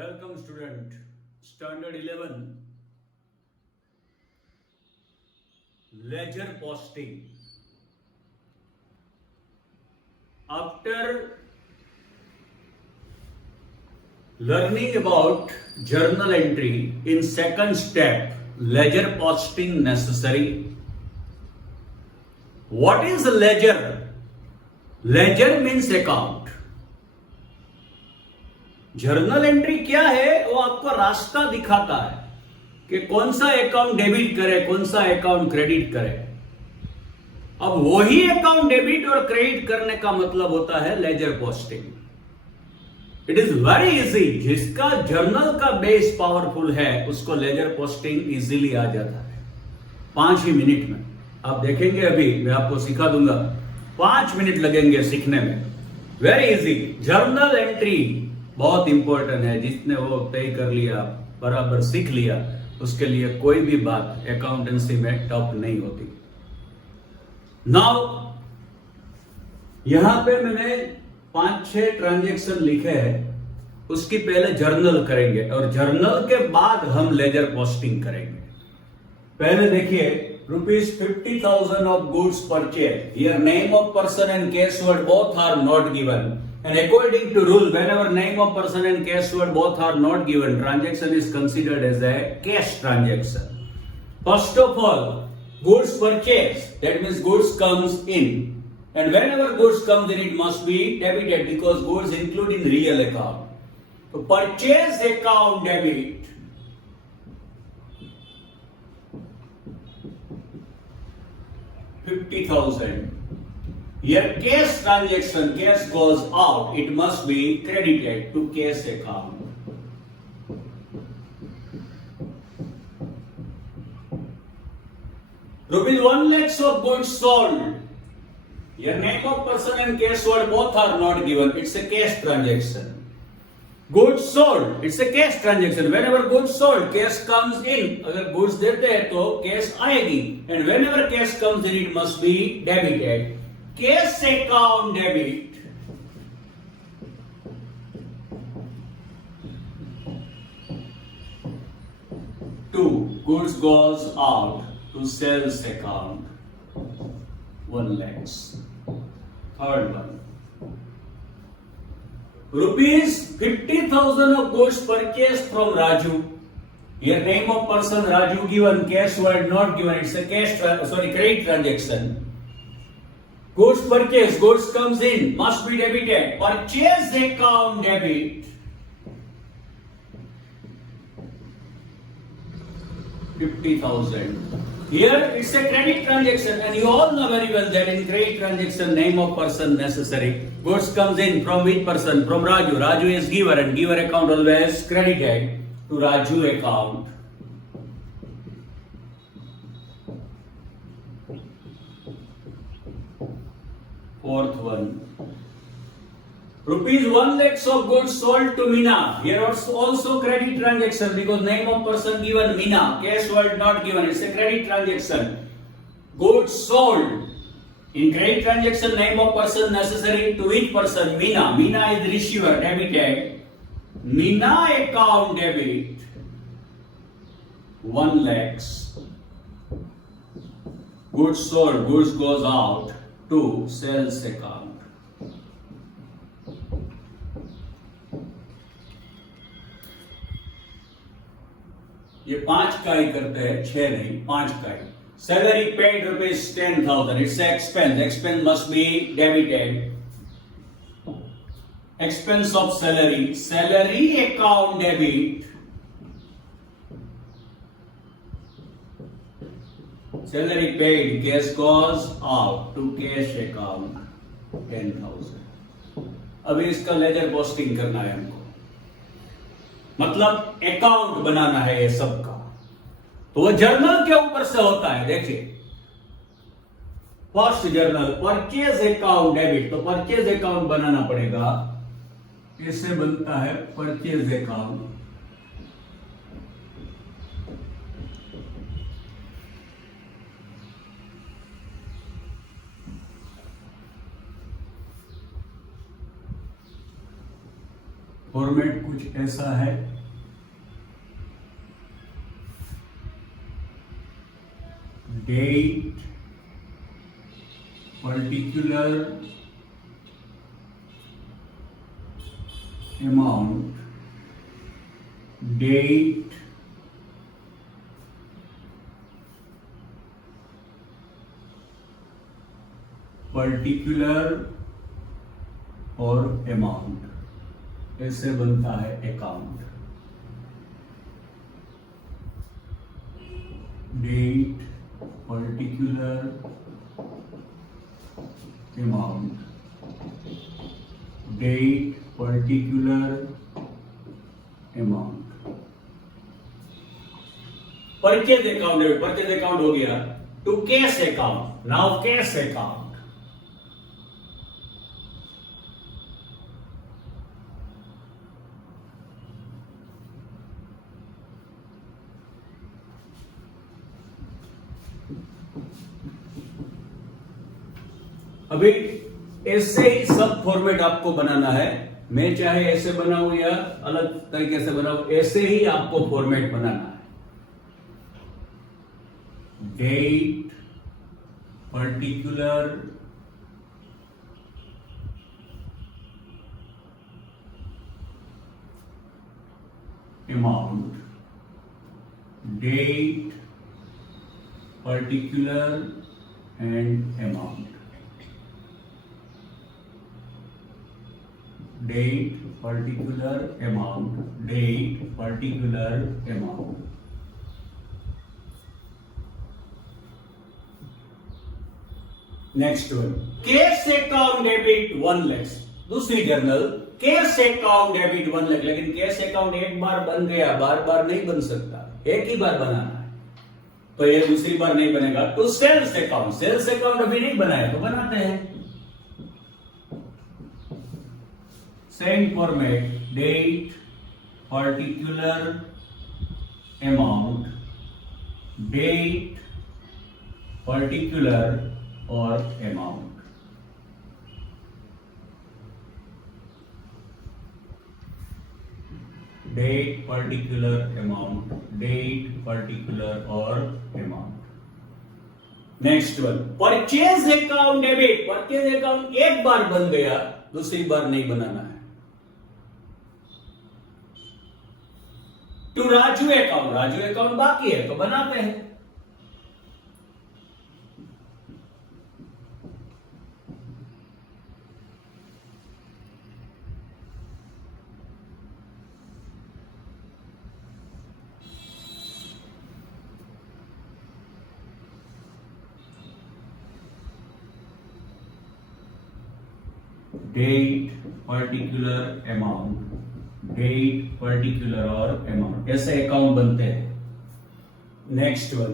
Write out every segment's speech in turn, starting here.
Welcome student, Standard 11, ledger posting. After learning about journal entry in second step, ledger posting necessary. What is a ledger? Ledger means account. Journal entry क्या है वो आपको रास्ता दिखाता है कि कौन सा अकाउंट डेबिट करे, कौन सा अकाउंट क्रेडिट करे. अब वही अकाउंट डेबिट और क्रेडिट करने का मतलब होता है ledger posting. It is very easy. जिसका जर्नल का बेस पावरफुल है उसको लेजर पोस्टिंग इजीली आ जाता है 5 ही मिनट में. आप देखेंगे अभी मैं आपको सिखा दूंगा. 5 मिनट लगेंगे सीखने में. Very easy. जर्नल एंट्री बहुत इंपॉर्टेंट है. जिसने वो तय कर लिया, बराबर सीख लिया, उसके लिए कोई भी बात अकाउंटेंसी में टफ नहीं होती. नाउ यहां पे मैंने 5-6 ट्रांजैक्शन लिखे हैं. उसकी पहले जर्नल करेंगे और जर्नल के बाद हम लेजर पोस्टिंग करेंगे. पहले देखिए, ₹50,000 of goods purchased. Here name of person and cash word both are not given. And according to rule, whenever name of person and cash word both are not given, transaction is considered as a cash transaction. First of all, goods purchased, that means goods comes in. And whenever goods comes in, it must be debited because goods include in real account. So purchase account debit. $50,000. Here cash transaction, cash goes out, it must be credited to cash account. ₹1 lakhs of goods sold. Here name of person and cash word both are not given. It's a cash transaction. Goods sold, it's a cash transaction. Whenever goods sold, cash comes in. अगर goods देते हैं तो cash आएगी. And whenever cash comes in, it must be debited. Cash account debit. Two, goods goes out to sales account. 1 lakhs. Third one. ₹50,000 of goods purchased from Raju. Here name of person Raju given, cash word not given. It's a credit transaction. Goods purchased, goods comes in, must be debited. Purchase account debit. 50,000. Here it's a credit transaction, and you all know very well that in credit transaction name of person necessary. Goods comes in from which person? From Raju. Raju is giver, and giver account always credited to Raju account. Fourth one. ₹1 lakhs of goods sold to Meena. Here also credit transaction because name of person given Meena, cash word not given. It's a credit transaction. Goods sold. In credit transaction, name of person necessary to which person? Meena. Meena is the receiver, debited. Meena account debit. 1 lakhs. Goods sold. Goods goes out to sales account. ये 5 का ही करते हैं, 6 नहीं, 5 का ही. Salary paid ₹10,000. It's expense. Expense must be debited. Expense of salary. Salary account debit. Salary paid, cash goes out to cash account. 10,000. अभी इसका ledger posting करना है हमको. मतलब अकाउंट बनाना है ये सबका. तो वो जर्नल के ऊपर से होता है. देखिए, first journal purchase account debit. तो परचेज अकाउंट बनाना पड़ेगा. कैसे बनता है परचेज अकाउंट? फॉर्मेट कुछ ऐसा है. date, particular amount, date, particular और अमाउंट, ऐसे बनता है account. Date, particular amount, date, particular amount. Purchase account, purchase account हो गया। To cash account, now cash account. अभी ऐसे ही सब फॉर्मेट आपको बनाना है। मैं चाहे ऐसे बनाऊं या अलग तरीके से बनाऊं, ऐसे ही आपको फॉर्मेट बनाना है। Date, particular amount, date, particular and amount, date, particular amount, date, particular amount. Next one, cash account debit 1 lakh. दूसरी journal, cash account debit 1 lakh. लेकिन कैश अकाउंट एक बार बन गया, बार बार नहीं बन सकता, एक ही बार बनाना है, तो ये दूसरी बार नहीं बनेगा। तो सेल्स अकाउंट, सेल्स अकाउंट अभी नहीं बनाया तो बनाते हैं। Same format, date, particular amount, date, particular और amount. Date, particular amount, date, particular और amount. Next one, purchase account debit. Purchase account एक बार बन गया, दूसरी बार नहीं बनाना है। To Raju account, Raju account बाकी है तो बनाते हैं। Date, particular amount, date, particular और अमाउंट, ऐसे अकाउंट बनते हैं। Next one,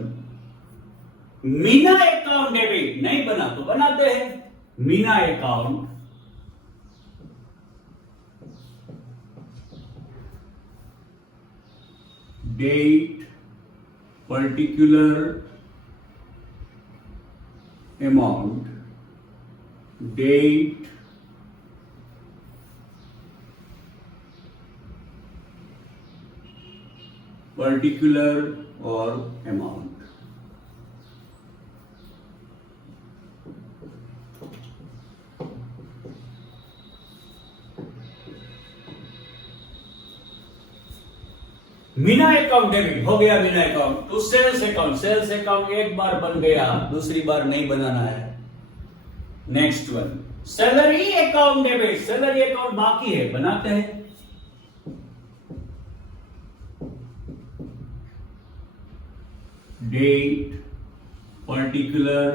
Meena account debit. नहीं बना तो बनाते हैं। Meena account, date, particular amount, date, particular और अमाउंट। मीना अकाउंट डेबिट हो गया। Meena account to sales account, sales account एक बार बन गया, दूसरी बार नहीं बनाना है। Next one, salary account debit. Salary account बाकी है, बनाते हैं। Date, particular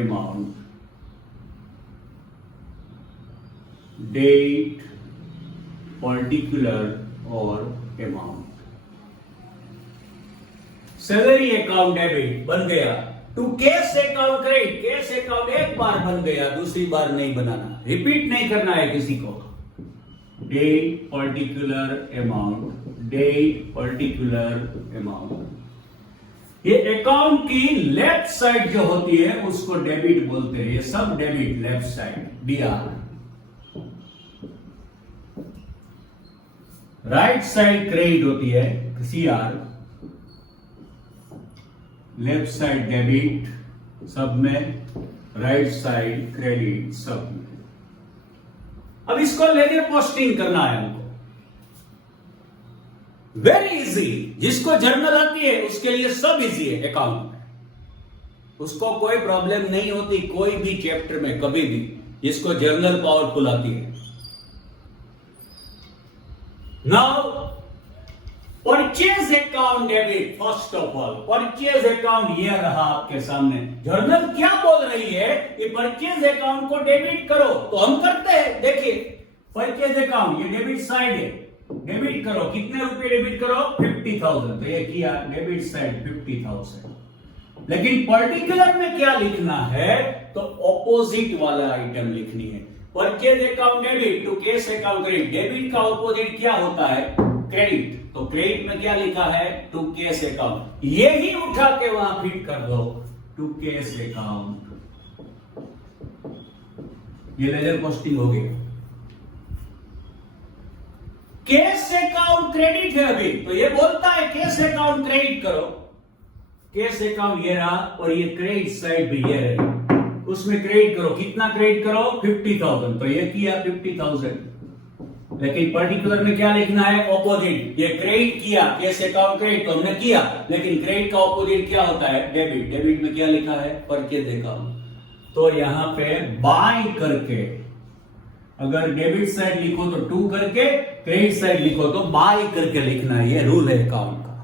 amount, date, particular और अमाउंट। सैलरी अकाउंट डेबिट बन गया। To cash account credit. Cash account एक बार बन गया, दूसरी बार नहीं बनाना, रिपीट नहीं करना है किसी को। Date, particular amount, date, particular amount. ये अकाउंट की लेफ्ट साइड जो होती है उसको डेबिट बोलते हैं। ये सब debit, left side DR. Right side credit होती है, सीआर। लेफ्ट साइड डेबिट सब में, राइट साइड क्रेडिट सब में। अब इसको लेजर पोस्टिंग करना है हमको। वेरी इजी, जिसको जर्नल आती है उसके लिए सब इजी है अकाउंट में, उसको कोई प्रॉब्लम नहीं होती कोई भी चैप्टर में कभी भी, जिसको जर्नल पावरफुल आती है। Now purchase account debit, first of all purchase account ये रहा आपके सामने। जर्नल क्या बोल रही है कि परचेज अकाउंट को डेबिट करो, तो हम करते हैं। देखिए परचेज अकाउंट ये डेबिट साइड है, डेबिट करो, कितने रुपए डेबिट करो 50,000, तो ये किया डेबिट साइड 50,000। लेकिन पर्टिकुलर में क्या लिखना है, तो ऑपोजिट वाला आइटम लिखनी है। Purchase account debit to cash account credit, debit का ऑपोजिट क्या होता है क्रेडिट, तो क्रेडिट में क्या लिखा है टू कैश अकाउंट, यही उठा के वहां फिट कर दो टू कैश अकाउंट। ये लेजर पोस्टिंग हो गई। कैश अकाउंट क्रेडिट है अभी, तो ये बोलता है कैश अकाउंट क्रेडिट करो, कैश अकाउंट ये रहा और ये क्रेडिट साइड भी ये रही, उसमें क्रेडिट करो, कितना क्रेडिट करो 50,000, तो ये किया 50,000। लेकिन पर्टिकुलर में क्या लिखना है ऑपोजिट, ये क्रेडिट किया कैश अकाउंट क्रेडिट तो हमने किया, लेकिन क्रेडिट का ऑपोजिट क्या होता है डेबिट, डेबिट में क्या लिखा है परचेज अकाउंट। तो यहां पे बाय करके, अगर डेबिट साइड लिखो तो टू करके, क्रेडिट साइड लिखो तो बाय करके लिखना है, ये रूल है अकाउंट का,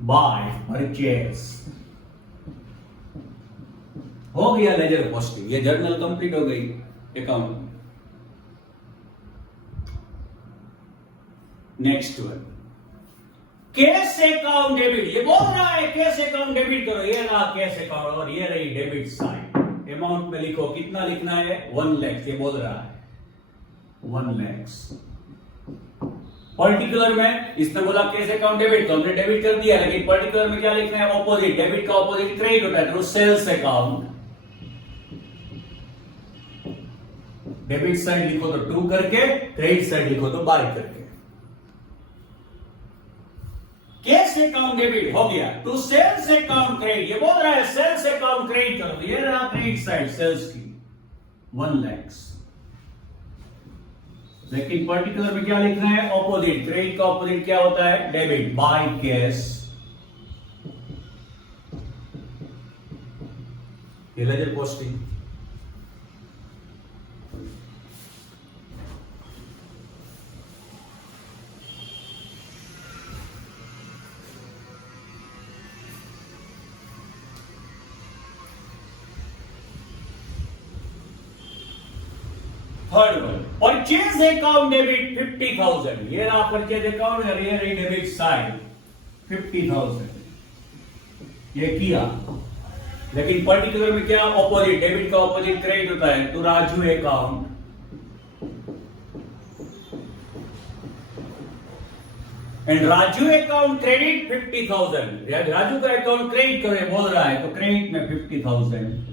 बाय परचेज। हो गया लेजर पोस्टिंग, ये जर्नल कंप्लीट हो गई account. Next one cash account debit, ये बोल रहा है कैश अकाउंट डेबिट करो, ये रहा कैश अकाउंट और ये रही डेबिट साइड। अमाउंट में लिखो, कितना लिखना है 1 लाख, ये बोल रहा है 1 लाख। पर्टिकुलर में इसने बोला कैश अकाउंट डेबिट, तो हमने डेबिट कर दिया, लेकिन पर्टिकुलर में क्या लिखना है ऑपोजिट, डेबिट का ऑपोजिट क्रेडिट होता है, तो सेल्स अकाउंट। डेबिट साइड लिखो तो टू करके, क्रेडिट साइड लिखो तो बाय करके। कैश अकाउंट डेबिट हो गया टू सेल्स अकाउंट क्रेडिट, ये बोल रहा है सेल्स अकाउंट क्रेडिट करो, ये रहा क्रेडिट साइड सेल्स की 1 लाख। लेकिन पर्टिकुलर में क्या लिखना है ऑपोजिट, क्रेडिट का ऑपोजिट क्या होता है डेबिट, बाय कैश। ये ledger posting. Third one purchase account debit 50,000, ये रहा परचेज अकाउंट और ये रही डेबिट साइड 50,000, ये किया। लेकिन पर्टिकुलर में क्या ऑपोजिट, डेबिट का ऑपोजिट क्रेडिट होता है, तो Raju account. And Raju account credit 50,000, Raju का अकाउंट क्रेडिट करे बोल रहा है, तो क्रेडिट में 50,000।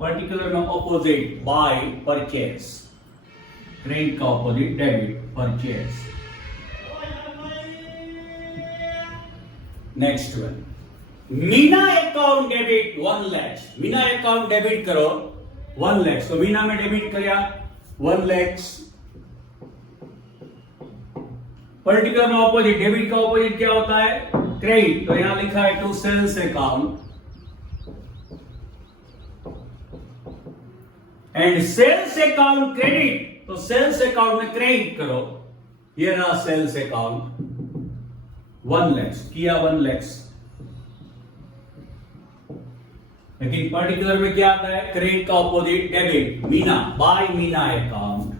पर्टिकुलर में ऑपोजिट बाय परचेज, क्रेडिट का opposite debit purchase. Next one Meena account debit 1 lakh, Meena account debit करो 1 लाख, तो मीना में डेबिट किया 1 लाख। पर्टिकुलर में ऑपोजिट, डेबिट का ऑपोजिट क्या होता है क्रेडिट, तो यहां लिखा है to sales account. And sales account credit, तो सेल्स अकाउंट में क्रेडिट करो, ये रहा सेल्स अकाउंट 1 लाख, किया 1 लाख। लेकिन पर्टिकुलर में क्या आता है क्रेडिट का opposite debit, Meena by Meena account.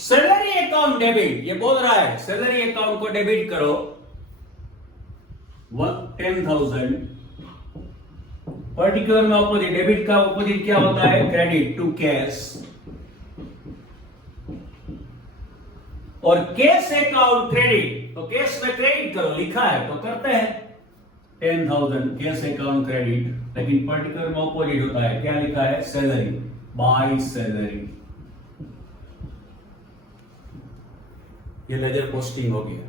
Salary account debit, ये बोल रहा है सैलरी अकाउंट को डेबिट करो 10,000। पर्टिकुलर में ऑपोजिट, डेबिट का ऑपोजिट क्या होता है क्रेडिट टू कैश। और कैश अकाउंट क्रेडिट, तो कैश में क्रेडिट करो लिखा है तो करते हैं 10,000 कैश अकाउंट क्रेडिट। लेकिन पर्टिकुलर में ऑपोजिट होता है, क्या लिखा है सैलरी बाय सैलरी। ये लेजर पोस्टिंग हो गया।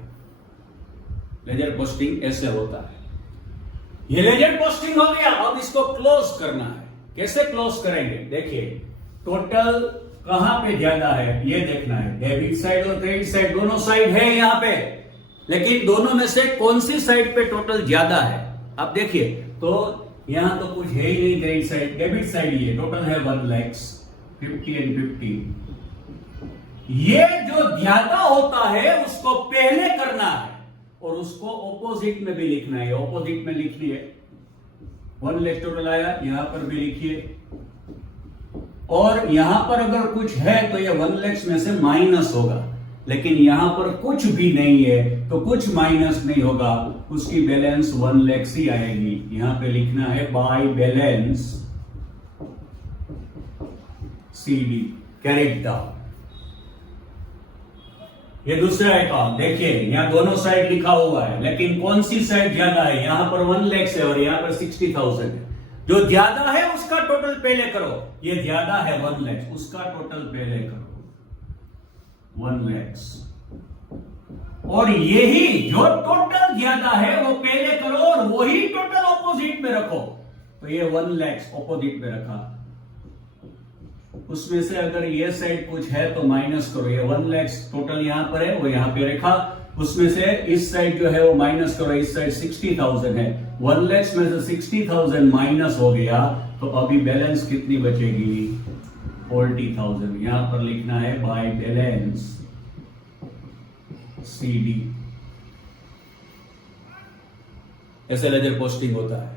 लेजर पोस्टिंग ऐसे होता है। ये लेजर पोस्टिंग हो गया। अब इसको क्लोज करना है। कैसे क्लोज करेंगे? देखिए, टोटल कहां पे ज्यादा है ये देखना है। डेबिट साइड और क्रेडिट साइड दोनों साइड है यहां पे, लेकिन दोनों में से कौन सी साइड पे टोटल ज्यादा है? आप देखिए, तो यहां तो कुछ है ही नहीं। क्रेडिट साइड, डेबिट साइड ही है। टोटल है 1 लाख 50 एंड 50। ये जो ज्यादा होता है उसको पहले करना है और उसको ऑपोजिट में भी लिखना है। ऑपोजिट में लिखिए, 1 लाख टोटल आया, यहां पर भी लिखिए। और यहां पर अगर कुछ है तो ये 1 लाख में से माइनस होगा, लेकिन यहां पर कुछ भी नहीं है तो कुछ माइनस नहीं होगा, उसकी बैलेंस 1 लाख ही आएगी। यहां पे लिखना है by balance CD carried down. ये दूसरा अकाउंट देखिए, यहां दोनों साइड लिखा हुआ है, लेकिन कौन सी साइड ज्यादा है? यहां पर 1 लाख है और यहां पर 60,000 है। जो ज्यादा है उसका टोटल पहले करो। ये ज्यादा है 1 लाख, उसका टोटल पहले करो 1 लाख। और यही जो टोटल ज्यादा है वो पहले करो और वही टोटल ऑपोजिट में रखो। तो ये 1 लाख ऑपोजिट में रखा, उसमें से अगर ये साइड कुछ है तो माइनस करो। ये 1 लाख टोटल यहां पर है, वो यहां पे रखा, उसमें से इस साइड जो है वो माइनस करो। इस साइड 60,000 है, 1 लाख में से 60,000 माइनस हो गया तो अभी बैलेंस कितनी बचेगी? 40,000। यहां पर लिखना है बाय बैलेंस CD। ऐसे लेजर पोस्टिंग होता है।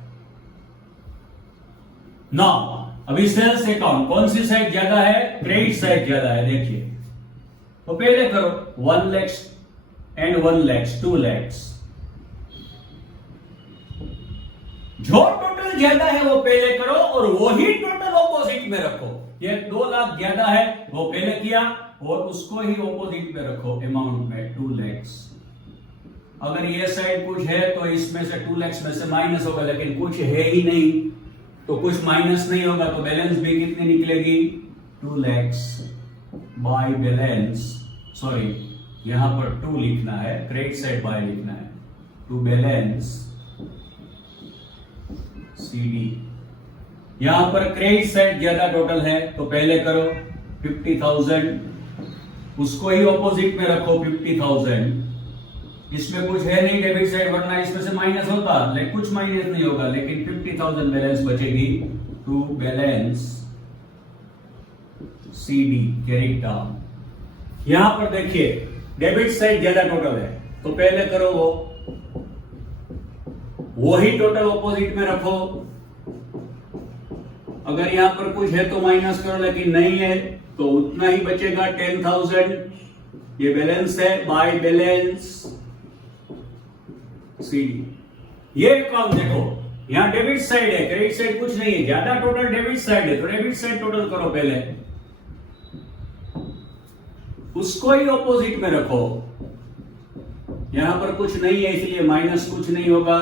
नौ, अभी सेल्स अकाउंट कौन सी साइड ज्यादा है? क्रेडिट साइड ज्यादा है। देखिए, तो पहले करो 1 लाख एंड 1 लाख 2 लाख। जो टोटल ज्यादा है वो पहले करो और वही टोटल ऑपोजिट में रखो। ये 2 लाख ज्यादा है वो पहले किया और उसको ही ऑपोजिट में रखो अमाउंट में 2 लाख। अगर ये साइड कुछ है तो इसमें से 2 लाख में से माइनस होगा, लेकिन कुछ है ही नहीं तो कुछ माइनस नहीं होगा, तो बैलेंस भी कितनी निकलेगी? 2 लाख बाय बैलेंस, सॉरी यहां पर 2 लिखना है, क्रेडिट साइड बाय लिखना है, टू बैलेंस CD। यहां पर क्रेडिट साइड ज्यादा टोटल है तो पहले करो 50,000, उसको ही ऑपोजिट में रखो 50,000। इसमें कुछ है नहीं डेबिट साइड, वरना इसमें से माइनस होता, लेकिन कुछ माइनस नहीं होगा, लेकिन 50,000 बैलेंस बचेगी to balance CD carry down. यहां पर देखिए डेबिट साइड ज्यादा टोटल है तो पहले करो वही टोटल ऑपोजिट में रखो। अगर यहां पर कुछ है तो माइनस करो, लेकिन नहीं है तो उतना ही बचेगा 10,000। ये बैलेंस है बाय बैलेंस CD। ये अकाउंट देखो, यहां डेबिट साइड है, क्रेडिट साइड कुछ नहीं है, ज्यादा टोटल डेबिट साइड है तो डेबिट साइड टोटल करो पहले, उसको ही ऑपोजिट में रखो। यहां पर कुछ नहीं है इसलिए माइनस कुछ नहीं होगा,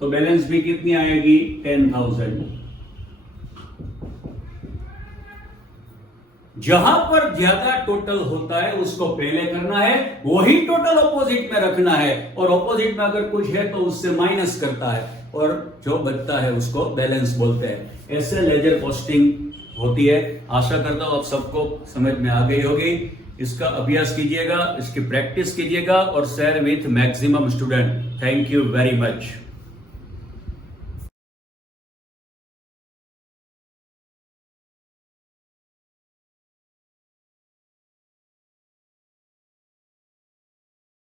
तो बैलेंस भी कितनी आएगी? 10,000। जहां पर ज्यादा टोटल होता है उसको पहले करना है, वही टोटल ऑपोजिट में रखना है, और ऑपोजिट में अगर कुछ है तो उससे माइनस करता है और जो बचता है उसको बैलेंस बोलते हैं। ऐसे लेजर पोस्टिंग होती है। आशा करता हूं आप सबको समझ में आ गई होगी। इसका अभ्यास कीजिएगा, इसकी प्रैक्टिस कीजिएगा और share with maximum student. Thank you very much.